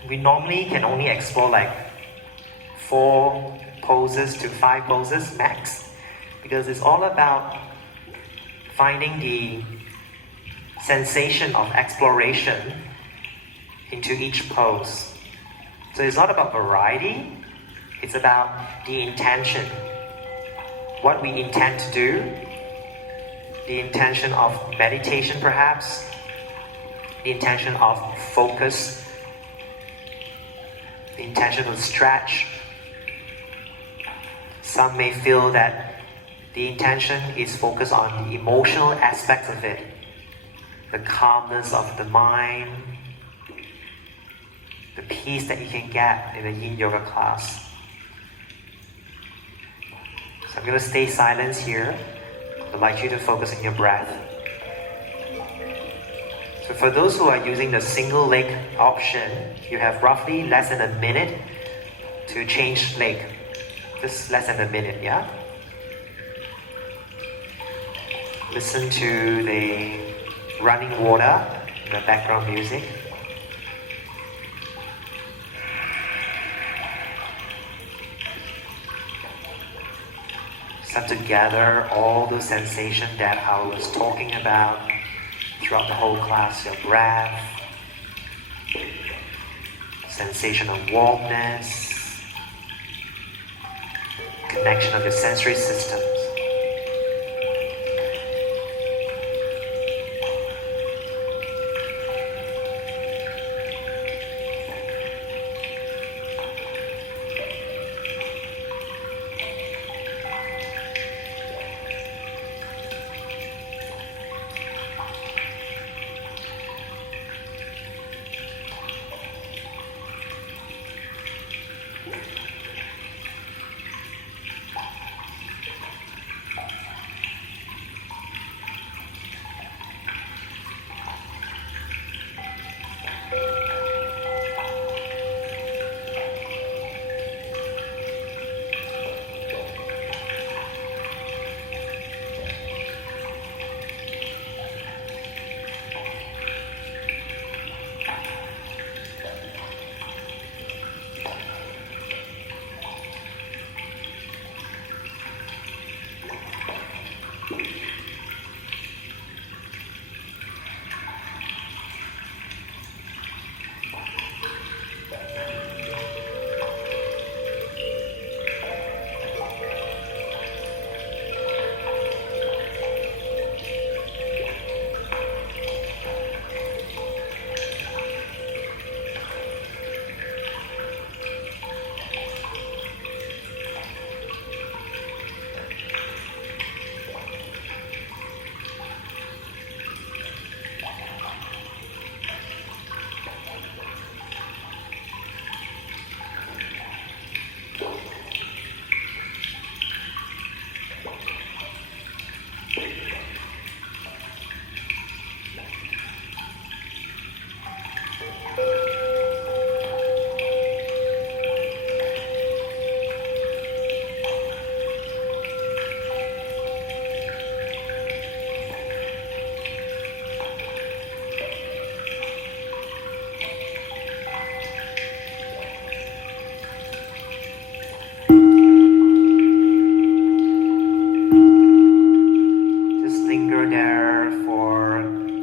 we normally can only explore like 4 poses to 5 poses max, because it's all about finding the sensation of exploration into each pose. So it's not about variety, it's about the intention. What we intend to do, the intention of meditation perhaps, the intention of focus, the intention of stretch. Some may feel that the intention is focused on the emotional aspects of it, the calmness of the mind, the peace that you can get in a yin yoga class. So I'm going to stay silent here. I'd like you to focus on your breath. So for those who are using the single leg option, you have roughly less than a minute to change leg. Just less than a minute, yeah? Listen to the running water in the background music. Start to gather all those sensations that I was talking about throughout the whole class. Your breath, sensation of warmness, connection of your sensory systems.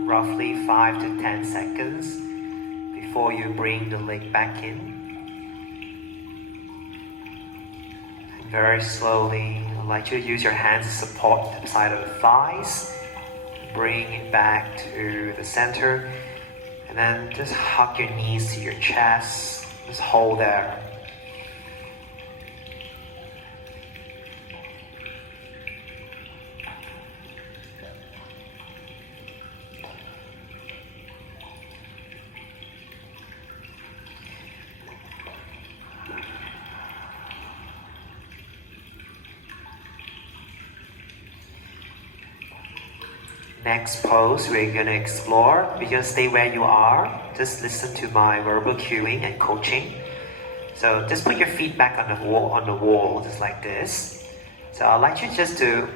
Roughly 5 to 10 seconds before you bring the leg back in. And very slowly, I'd like you to use your hands to support the side of the thighs. Bring it back to the center. And then just hug your knees to your chest. Just hold there. next pose we're going to explore. We're going to stay where you are. Just listen to my verbal cueing and coaching. So just put your feet back on the wall, just like this. So I'd like you just to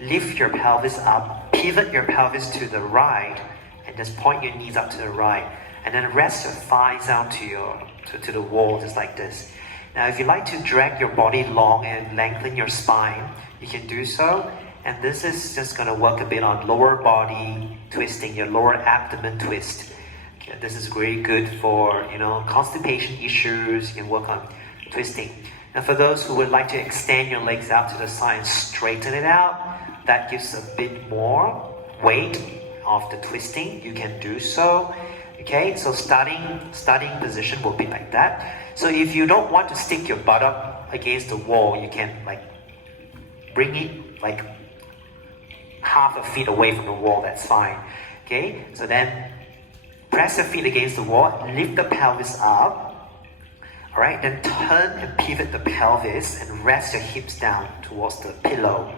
lift your pelvis up, pivot your pelvis to the right, and just point your knees up to the right. And then rest your thighs down to the wall, just like this. Now, if you like to drag your body long and lengthen your spine, you can do so. And this is just going to work a bit on lower body twisting, your lower abdomen twist. Okay, this is really good for, constipation issues. You can work on twisting. And for those who would like to extend your legs out to the side and straighten it out, that gives a bit more weight of the twisting. You can do so. Okay, so starting position will be like that. So if you don't want to stick your butt up against the wall, you can bring it half a feet away from the wall. That's fine. Okay, so then press your feet against the wall, lift the pelvis up. All right, then turn and pivot the pelvis and rest your hips down towards the pillow.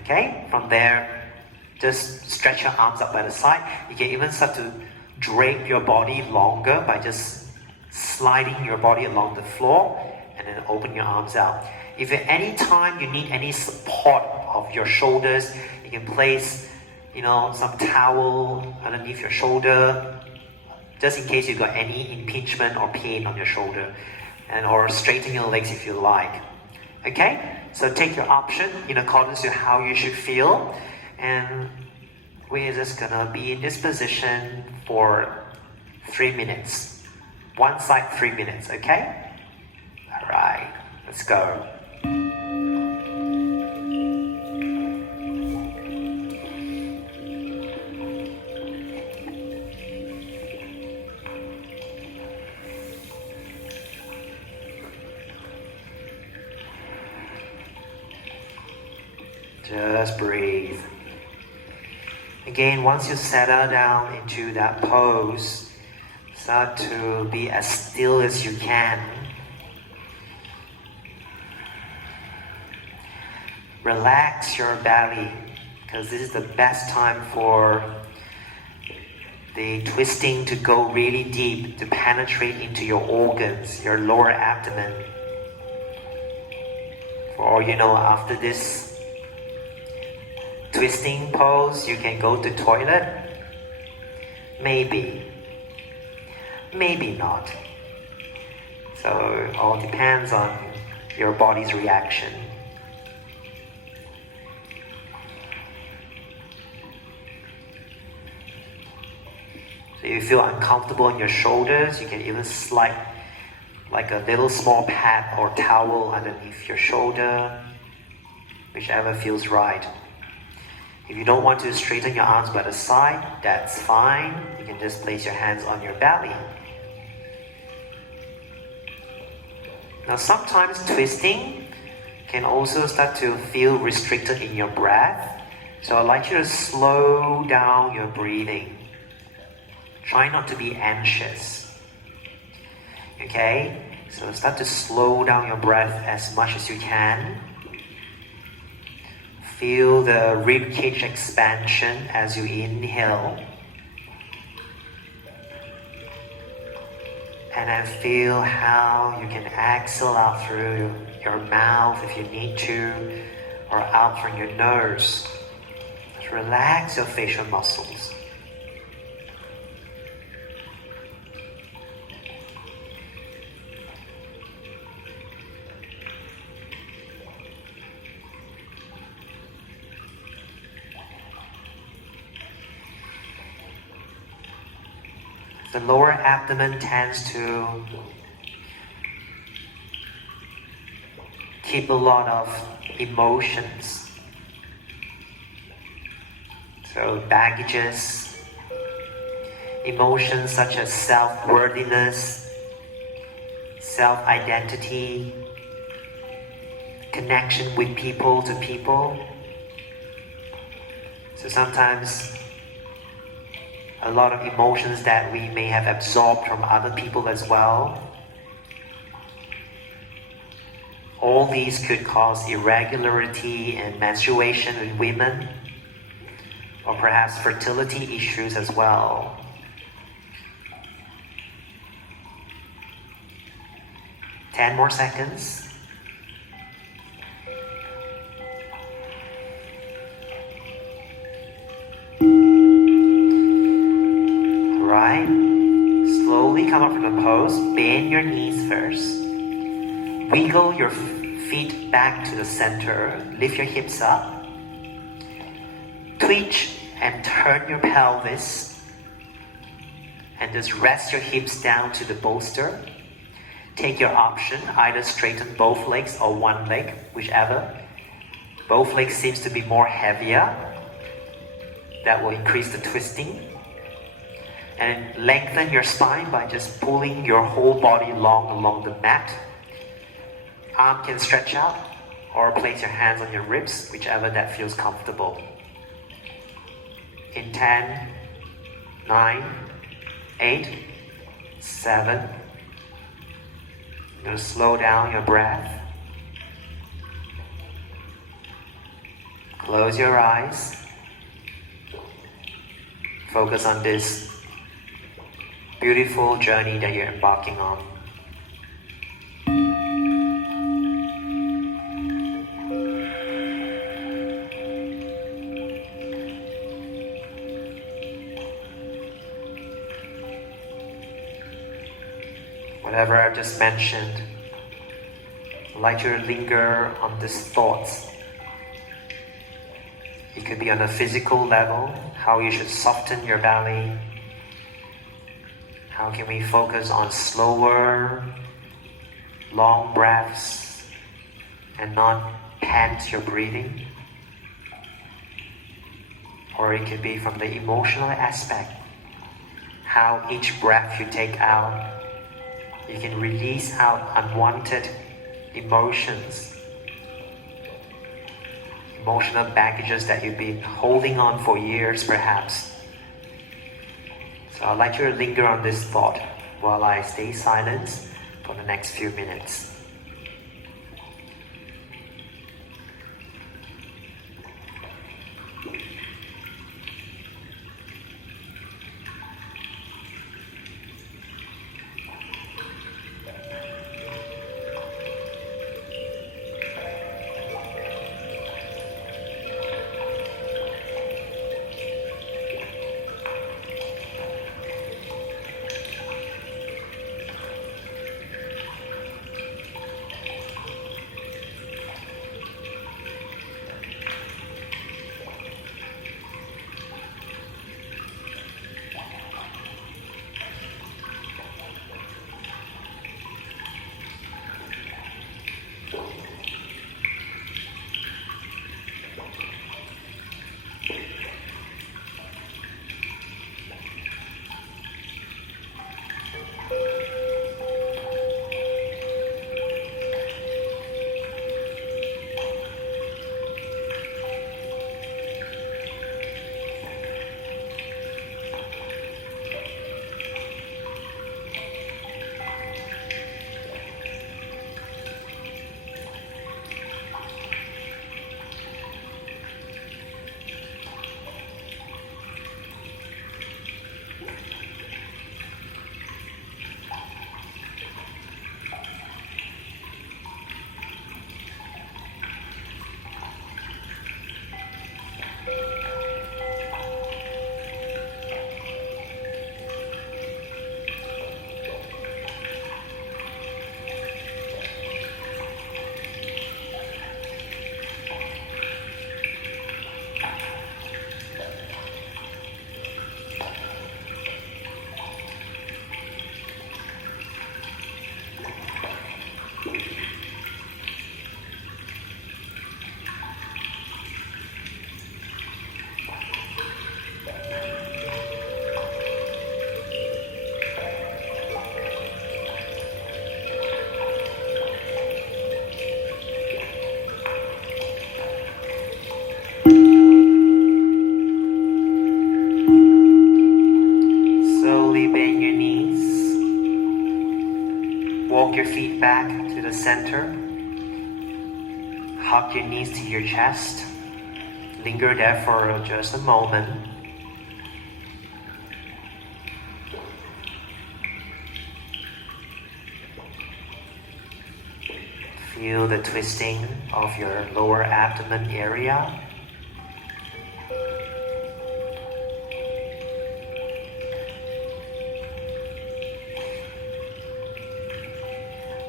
Okay, from there, just stretch your arms up by the side. You can even start to drape your body longer by just sliding your body along the floor and then open your arms out. If at any time you need any support of your shoulders, you can place, some towel underneath your shoulder, just in case you've got any impingement or pain on your shoulder, or straighten your legs if you like. Okay, so take your option in accordance to how you should feel, and we're just gonna be in this position for 3 minutes. One side, 3 minutes, okay? All right, let's go. Just breathe. Again, once you settle down into that pose, start to be as still as you can. Relax your belly, because this is the best time for the twisting to go really deep, to penetrate into your organs, your lower abdomen. For all you know, after this twisting pose, you can go to toilet. Maybe not. So it all depends on your body's reaction. So if you feel uncomfortable in your shoulders, you can even slide like a little small pad or towel underneath your shoulder, whichever feels right. If you don't want to straighten your arms by the side, that's fine. You can just place your hands on your belly. Now sometimes twisting can also start to feel restricted in your breath. So I'd like you to slow down your breathing. Try not to be anxious. Okay? So start to slow down your breath as much as you can. Feel the ribcage expansion as you inhale. And then feel how you can exhale out through your mouth if you need to, or out from your nose. Just relax your facial muscles. The lower abdomen tends to keep a lot of emotions. So baggages, emotions such as self-worthiness, self-identity, connection with people to people. So sometimes a lot of emotions that we may have absorbed from other people as well. All these could cause irregularity and menstruation in women, or perhaps fertility issues as well. Ten more seconds. Right. Slowly come up from the pose. Bend your knees first. Wiggle your feet back to the center. Lift your hips up. Twitch and turn your pelvis. And just rest your hips down to the bolster. Take your option, either straighten both legs or one leg, whichever. Both legs seems to be more heavier. That will increase the twisting. And lengthen your spine by just pulling your whole body long along the mat. Arm can stretch out or place your hands on your ribs, whichever that feels comfortable. In 10, 9, 8, 7. You're going to slow down your breath. Close your eyes. Focus on this beautiful journey that you're embarking on. Whatever I've just mentioned, I'd like you to linger on these thoughts. It could be on a physical level, how you should soften your belly. How can we focus on slower, long breaths and not pant your breathing? Or it could be from the emotional aspect, how each breath you take out, you can release out unwanted emotions, emotional baggages that you've been holding on for years perhaps. So I'd like you to linger on this thought while I stay silent for the next few minutes. Walk your feet back to the center. Hug your knees to your chest. Linger there for just a moment. Feel the twisting of your lower abdomen area.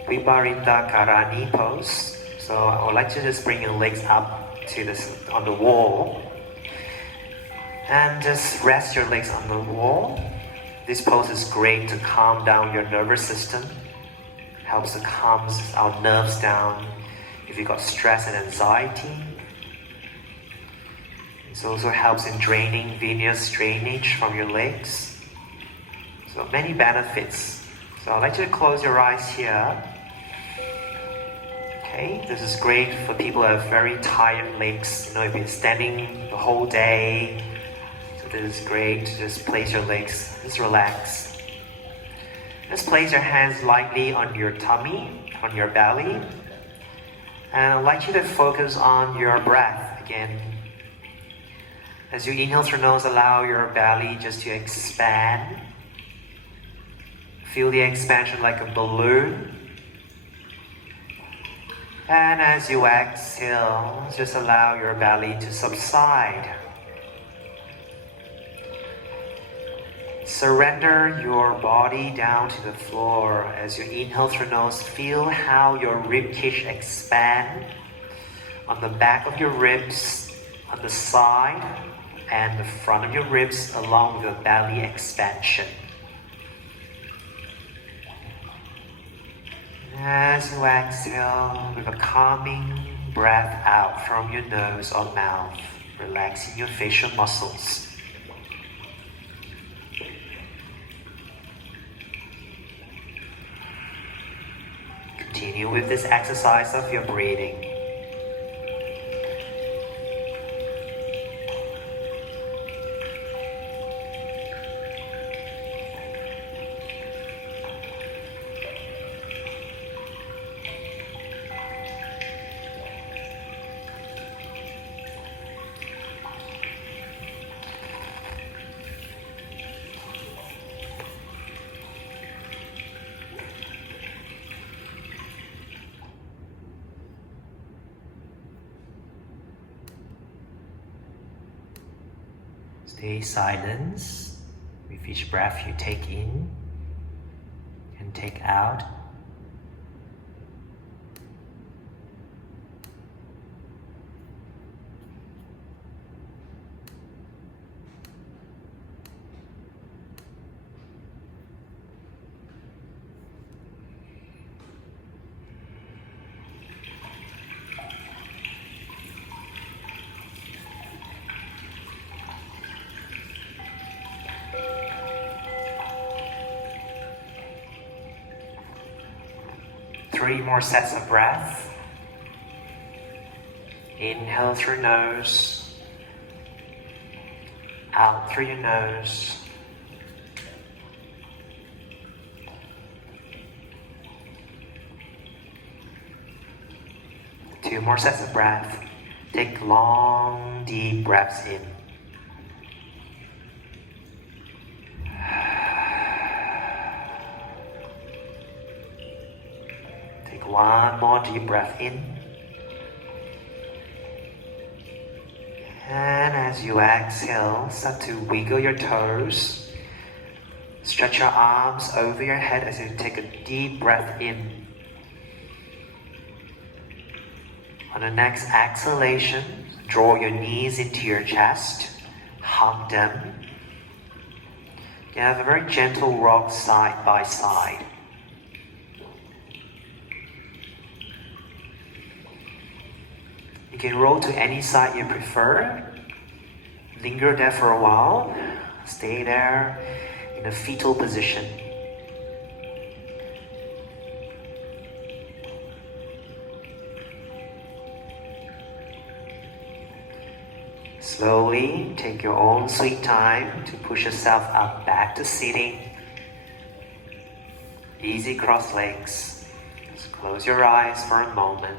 Viparita Karani pose. So I would like to just bring your legs up to this on the wall. And just rest your legs on the wall. This pose is great to calm down your nervous system. Helps to calm our nerves down if you got stress and anxiety. It also helps in draining venous drainage from your legs. So many benefits. So I'd like you to close your eyes here. Okay, this is great for people who have very tired legs. You've been standing the whole day. So this is great to just place your legs, just relax. Just place your hands lightly on your tummy, on your belly. And I'd like you to focus on your breath again. As you inhale through nose, allow your belly just to expand. Feel the expansion like a balloon. And as you exhale, just allow your belly to subside. Surrender your body down to the floor. As you inhale through nose, feel how your ribcage expand on the back of your ribs, on the side, and the front of your ribs along with the belly expansion. As you exhale with a calming breath out from your nose or mouth, relaxing your facial muscles. Continue with this exercise of your breathing. Stay silent with each breath you take in and take out. Three more sets of breath. Inhale through nose, out through your nose. Two more sets of breath. Take long, deep breaths in. One more deep breath in. And as you exhale, start to wiggle your toes. Stretch your arms over your head as you take a deep breath in. On the next exhalation, draw your knees into your chest. Hug them. You have a very gentle rock side by side. You can roll to any side you prefer. Linger there for a while. Stay there in a fetal position. Slowly take your own sweet time to push yourself up back to sitting. Easy cross legs. Just close your eyes for a moment.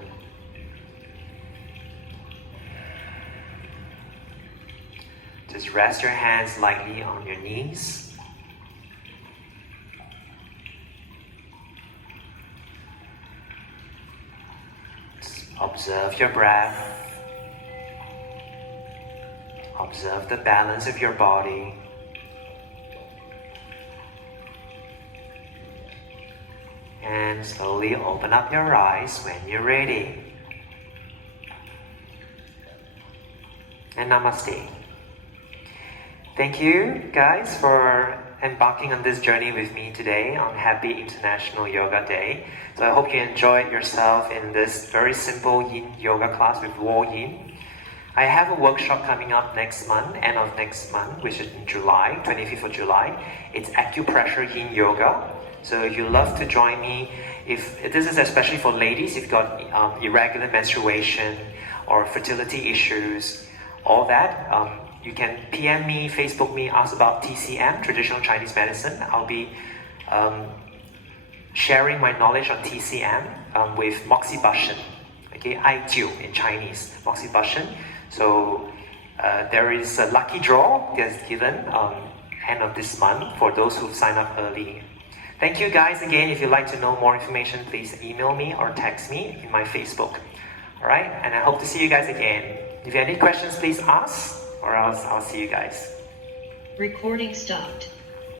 Just rest your hands lightly on your knees. Just observe your breath. Observe the balance of your body. And slowly open up your eyes when you're ready. And namaste. Thank you guys for embarking on this journey with me today on Happy International Yoga Day. So I hope you enjoyed yourself in this very simple Yin yoga class with Wong. I have a workshop coming up next month, end of next month, which is in July, 25th of July. It's acupressure Yin yoga. So if you love to join me, if this is especially for ladies, if you've got irregular menstruation or fertility issues, all that, you can PM me, Facebook me, ask about TCM, Traditional Chinese Medicine. I'll be sharing my knowledge on TCM with moxibustion, okay, Aijiu in Chinese, moxibustion. So there is a lucky draw that's given end of this month for those who've signed up early. Thank you guys again. If you'd like to know more information, please email me or text me in my Facebook. Alright, and I hope to see you guys again. If you have any questions, please ask, or else I'll see you guys. Recording stopped.